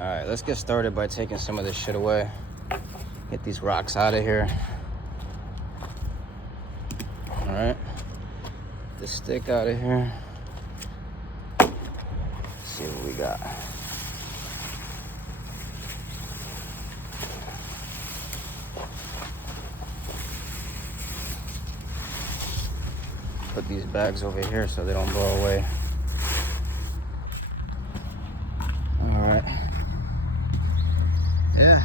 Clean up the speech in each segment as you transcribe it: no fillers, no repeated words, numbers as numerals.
All right, let's get started by taking some of this shit away. Get these rocks out of here. All right, the stick out of here. Let's see what we got. Put these bags over here so they don't blow away. All right. Yeah,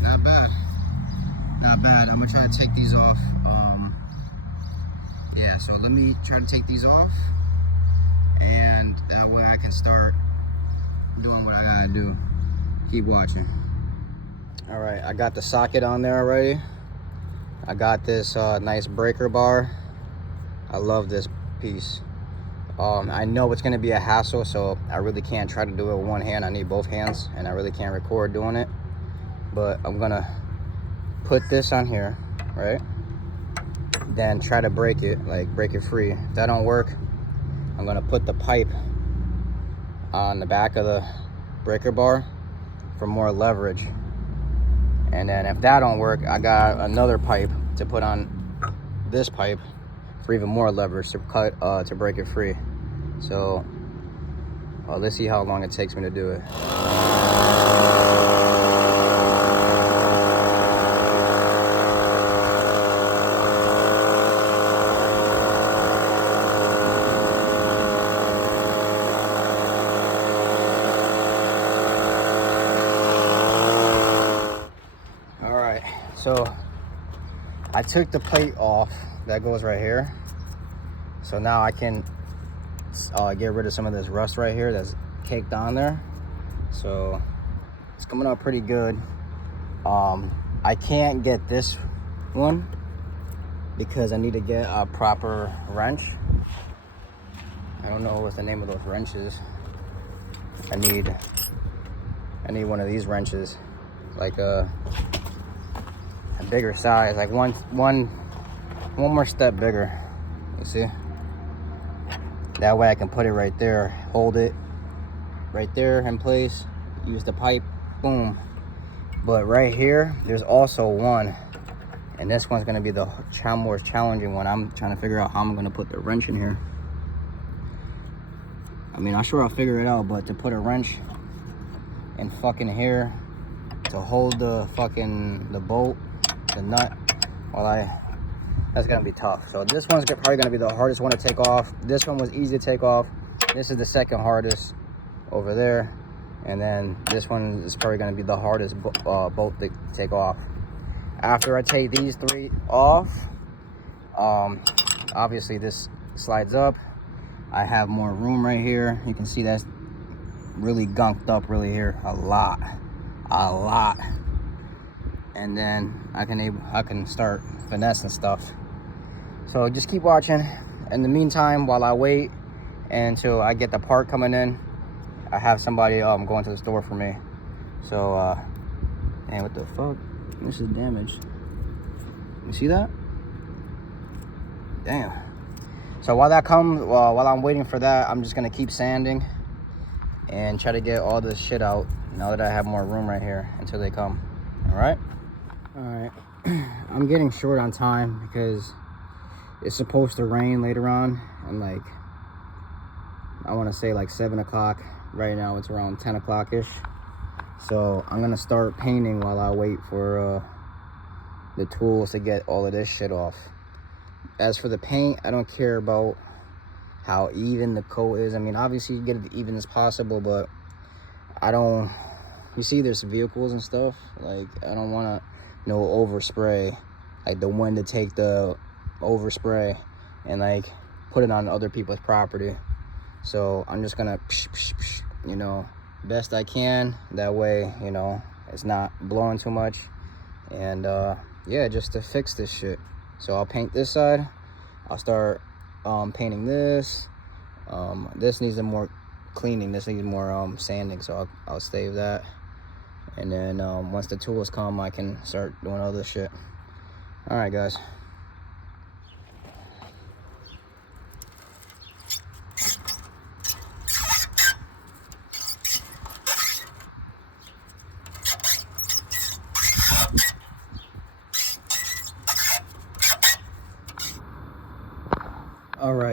not bad. Not bad. I'm gonna try to take these off. Yeah, so let me try to take these off, and that way I can start doing what I gotta do. Keep watching. All right, I got the socket on there already. I got this nice breaker bar. I love this piece. I know it's gonna be a hassle, so I really can't try to do it with one hand. I need both hands, and I really can't record doing it. But I'm gonna put this on here, right? Then try to break it, like break it free. If that don't work, I'm gonna put the pipe on the back of the breaker bar for more leverage. And then if that don't work, I got another pipe to put on this pipe for even more leverage to cut to break it free. So let's see how long it takes me to do it. So I took the plate off that goes right here. So now I can get rid of some of this rust right here that's caked on there. So it's coming out pretty good. I can't get this one because I need to get a proper wrench. I don't know what the name of those wrenches. I need one of these wrenches, like a bigger size, like one more step bigger. You see? That way I can put it right there, hold it right there in place, use the pipe, boom. But right here, there's also one, and this one's gonna be the more challenging one. I'm trying to figure out how I'm gonna put the wrench in here. I mean, I'm sure I'll figure it out, but to put a wrench in fucking here to hold the bolt, the nut, that's gonna be tough. So this one's probably gonna be the hardest one to take off. This one was easy to take off. This is the second hardest over there, and then this one is probably gonna be the hardest bolt to take off. After I take these three off, obviously this slides up. I have more room right here. You can see that's really gunked up really here, a lot. And then I can start finessing stuff. So just keep watching. In the meantime, while I wait until I get the part coming in, I have somebody going to the store for me. So man, what the fuck? This is damaged. You see that? Damn. So while that comes, while I'm waiting for that, I'm just gonna keep sanding and try to get all this shit out now that I have more room right here until they come. All right. I'm getting short on time because it's supposed to rain later on, and like I want to say like 7 o'clock. Right now it's around 10 o'clock ish. So I'm gonna start painting while I wait for the tools to get all of this shit off. As for the paint, I don't care about how even the coat is. I mean, obviously you get it even as possible, but I don't, you see there's vehicles and stuff, like I don't want to overspray, like the one to take the overspray and like put it on other people's property. So I'm just gonna best I can, that way it's not blowing too much. And yeah, just to fix this shit. So I'll paint this side. I'll start painting this. This needs more cleaning. This needs more sanding, so I'll save that. And then once the tools come, I can start doing all this shit. All right, guys.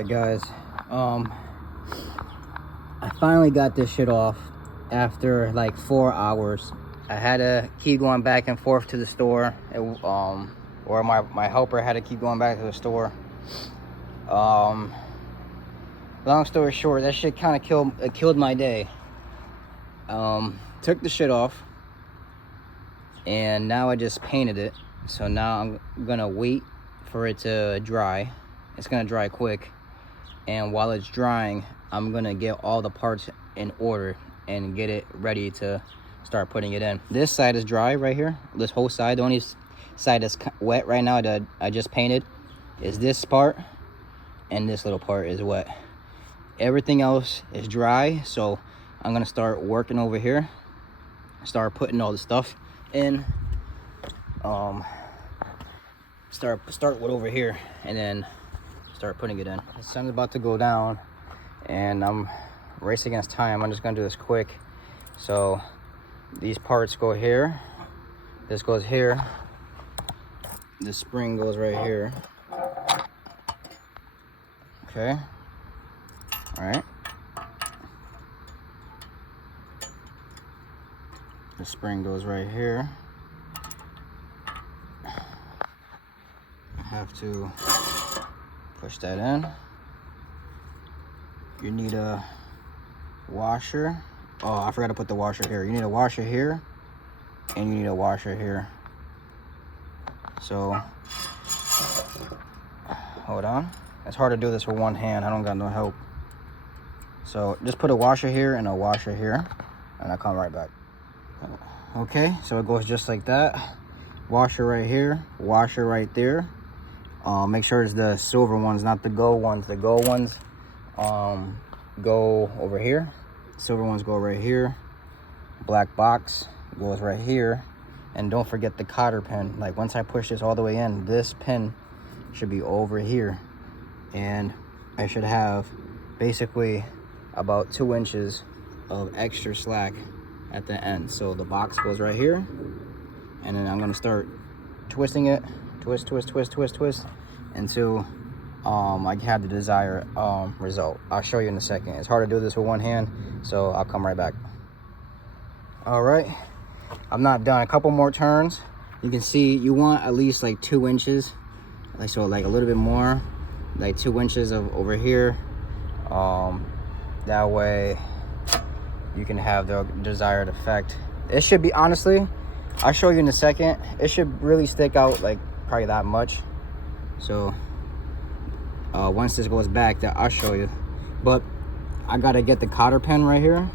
right, guys, I finally got this shit off after like 4 hours. I had to keep going back and forth to the store, or my helper had to keep going back to the store. Long story short, that shit kind of killed my day. Took the shit off, and now I just painted it. So now I'm gonna wait for it to dry. It's gonna dry quick, and while it's drying, I'm gonna get all the parts in order and get it ready to start putting it in. This side is dry right here. This whole side, the only side that's wet right now that I just painted is this part, and this little part is wet. Everything else is dry, so I'm gonna start working over here, start putting all the stuff in. Start with over here, and then start putting it in. The sun's about to go down, and I'm racing against time. I'm just gonna do this quick. So these parts go here, this goes here, the spring goes right here. Okay, all right. The spring goes right here. I have to push that in. You need a washer. Oh, I forgot to put the washer here. You need a washer here, and you need a washer here. So, hold on. It's hard to do this with one hand. I don't got no help. So, just put a washer here and a washer here, and I'll come right back. Okay, so it goes just like that. Washer right here, washer right there. Make sure it's the silver ones, not the gold ones. The gold ones go over here. Silver ones go right here. Black box goes right here. And don't forget the cotter pin. Like, once I push this all the way in, this pin should be over here. And I should have basically about 2 inches of extra slack at the end. So the box goes right here, and then I'm gonna start twisting it, twist until I have the desired result. I'll show you in a second. It's hard to do this with one hand, so I'll come right back. All right, I'm not done. A couple more turns. You can see you want at least like 2 inches, like so, like a little bit more, like 2 inches of over here. That way you can have the desired effect. It should be, honestly, I'll show you in a second. It should really stick out like probably that much. So once this goes back, that I'll show you. But I gotta get the cotter pin right here.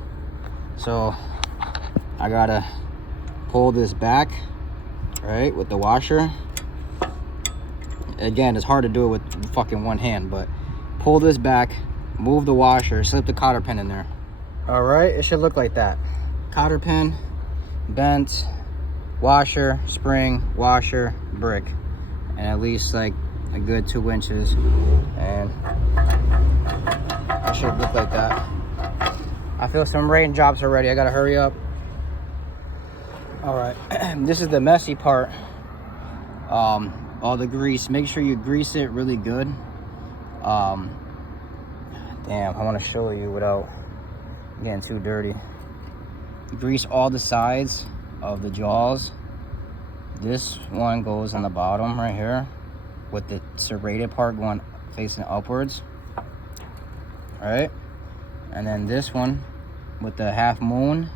So I gotta pull this back, right, with the washer. Again, it's hard to do it with fucking one hand, but pull this back, move the washer, slip the cotter pin in there. All right, it should look like that. Cotter pin, bent, washer, spring, washer, brick, and at least like a good 2 inches, and it should look like that. I feel some raindrops already. I gotta hurry up. All right, this is the messy part. All the grease. Make sure you grease it really good. Damn, I want to show you without getting too dirty. Grease all the sides of the jaws. This one goes on the bottom right here, with the serrated part going facing upwards. All right, and then this one with the half moon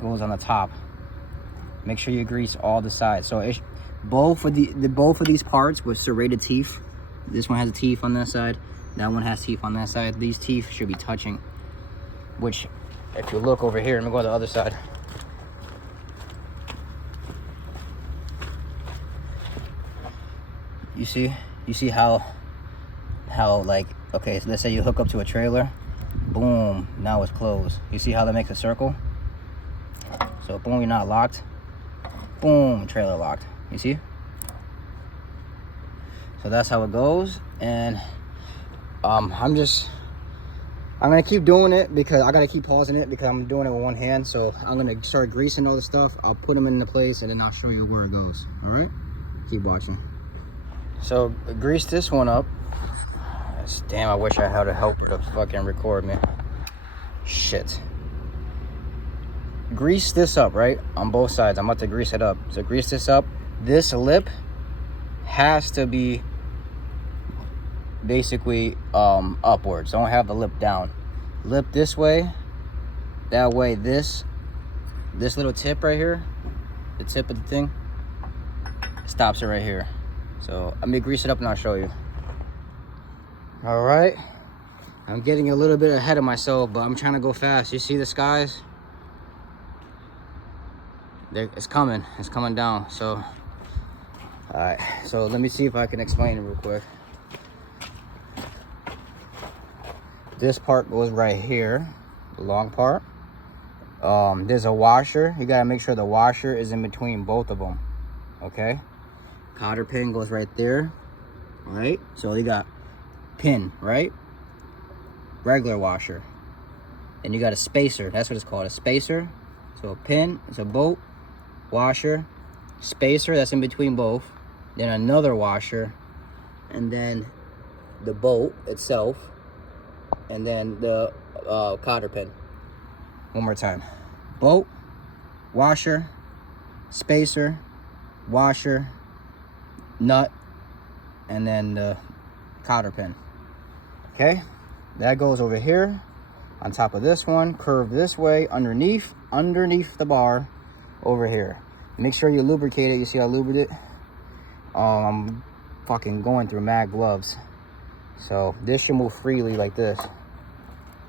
goes on the top. Make sure you grease all the sides. So both of these parts with serrated teeth. This one has a teeth on that side. That one has teeth on that side. These teeth should be touching. Which, if you look over here, let me go to the other side. You see how like, okay, so let's say you hook up to a trailer, boom, now it's closed. You see how that makes a circle? So boom, you're not locked, boom, trailer locked. You see? So that's how it goes. And I'm gonna keep doing it because I gotta keep pausing it because I'm doing it with one hand. So I'm gonna start greasing all the stuff. I'll put them into place and then I'll show you where it goes. All right, keep watching. So grease this one up, Damn, I wish I had a helper to fucking record me. Shit. Grease this up, right? On both sides. I'm about to grease it up. So grease this up. This lip has to be basically upwards. Don't have the lip down. Lip this way. That way this little tip right here, the tip of the thing, stops it right here. So let me grease it up and I'll show you. All right. I'm getting a little bit ahead of myself, but I'm trying to go fast. You see the skies? It's coming down. So all right, so let me see if I can explain it real quick. This part goes right here, the long part. There's a washer. You gotta make sure the washer is in between both of them. Okay, cotter pin goes right there. All right, so you got pin, right? Regular washer. And you got a spacer. That's what it's called, a spacer. So a pin, it's a bolt, washer, spacer that's in between both, then another washer, and then the bolt itself, and then the cotter pin. One more time. Bolt, washer, spacer, washer, nut, and then the cotter pin. Okay, that goes over here on top of this one, curve this way, underneath the bar over here. Make sure you lubricate it. You see how I lubricated it? I'm fucking going through mad gloves, so this should move freely like this.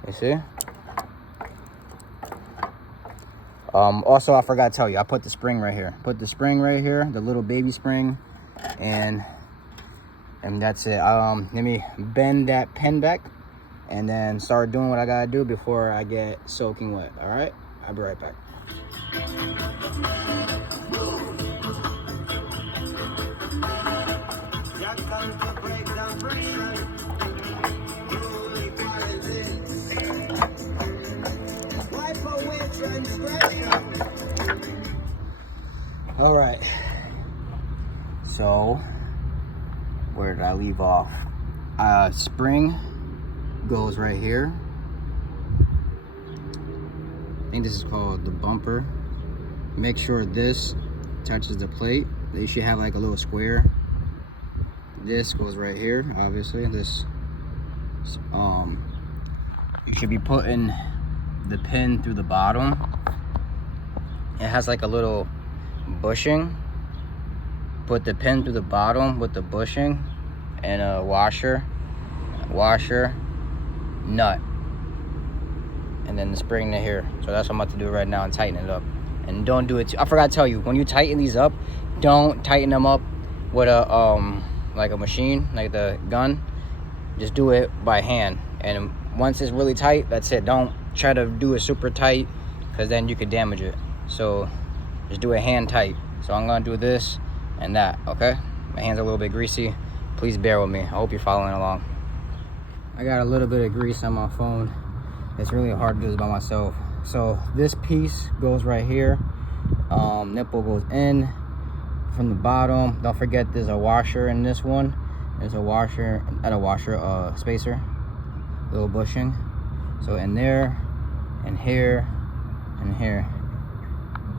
You see? Also, I forgot to tell you, I put the spring right here. Put the spring right here, the little baby spring, and that's it. Let me bend that pin back and then start doing what I gotta do before I get soaking wet. All right, I'll be right back. All right, so where did I leave off? Spring goes right here. I think this is called the bumper. Make sure this touches the plate. They should have like a little square. This goes right here, obviously. This you should be putting the pin through the bottom. It has like a little bushing. Put the pin through the bottom with the bushing, and a washer, nut, and then the spring to here. So that's what I'm about to do right now and tighten it up. And don't do it I forgot to tell you, when you tighten these up, don't tighten them up with a like a machine, like the gun. Just do it by hand. And once it's really tight, that's it. Don't try to do it super tight, because then you could damage it. So just do it hand tight. So I'm gonna do this and that, okay? My hands are a little bit greasy. Please bear with me. I hope you're following along. I got a little bit of grease on my phone. It's really hard to do this by myself. So this piece goes right here. Nipple goes in from the bottom. Don't forget there's a washer in this one. There's a washer, not a washer, spacer, little bushing. So in there, and here, and here.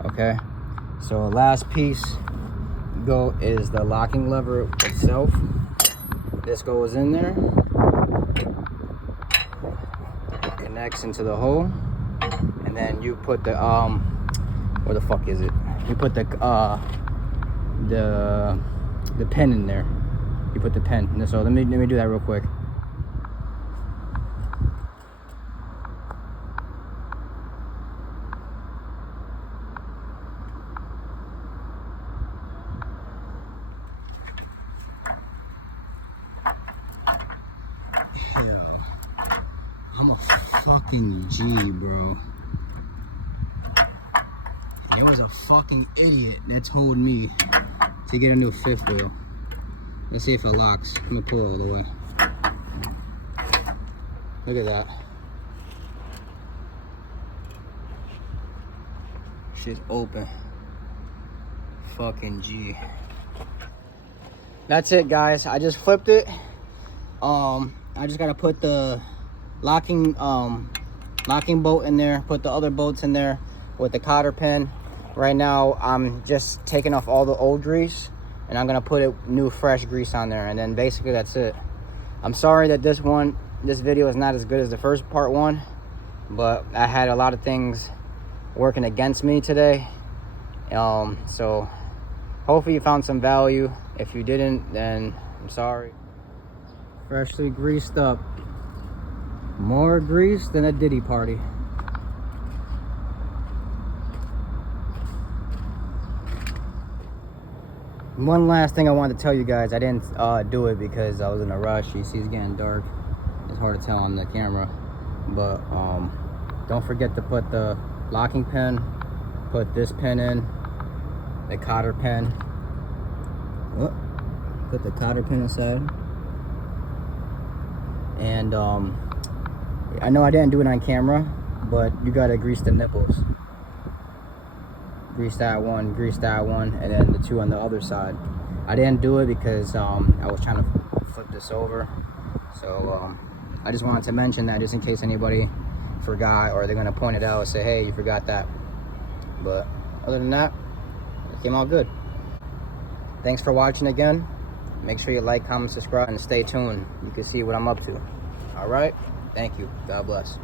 Okay. So last piece is the locking lever itself. This goes in there, connects into the hole, and then you put the where the fuck is it? You put the pin in there. You put the pin. So let me do that real quick. I'm a fucking G, bro. There was a fucking idiot that told me to get a new fifth wheel. Let's see if it locks. I'm gonna pull it all the way. Look at that. Shit's open. Fucking G. That's it, guys. I just flipped it. I just gotta put the locking bolt in there, put the other bolts in there with the cotter pin. Right now I'm just taking off all the old grease and I'm gonna put new fresh grease on there, and then basically that's it. I'm sorry that this video is not as good as the first part one, but I had a lot of things working against me today. So hopefully you found some value. If you didn't, then I'm sorry. Freshly greased up. More grease than a Diddy party. One last thing I wanted to tell you guys. I didn't do it because I was in a rush. You see it's getting dark. It's hard to tell on the camera. But don't forget to put the locking pin, put this pin in, the cotter pin. Oh, put the cotter pin inside. And I know I didn't do it on camera, but you gotta grease the nipples. Grease that one, and then the two on the other side. I didn't do it because I was trying to flip this over. So I just wanted to mention that just in case anybody forgot, or they're gonna point it out and say, hey, you forgot that. But other than that, it came out good. Thanks for watching again. Make sure you like, comment, subscribe, and stay tuned. You can see what I'm up to. All right, thank you. God bless.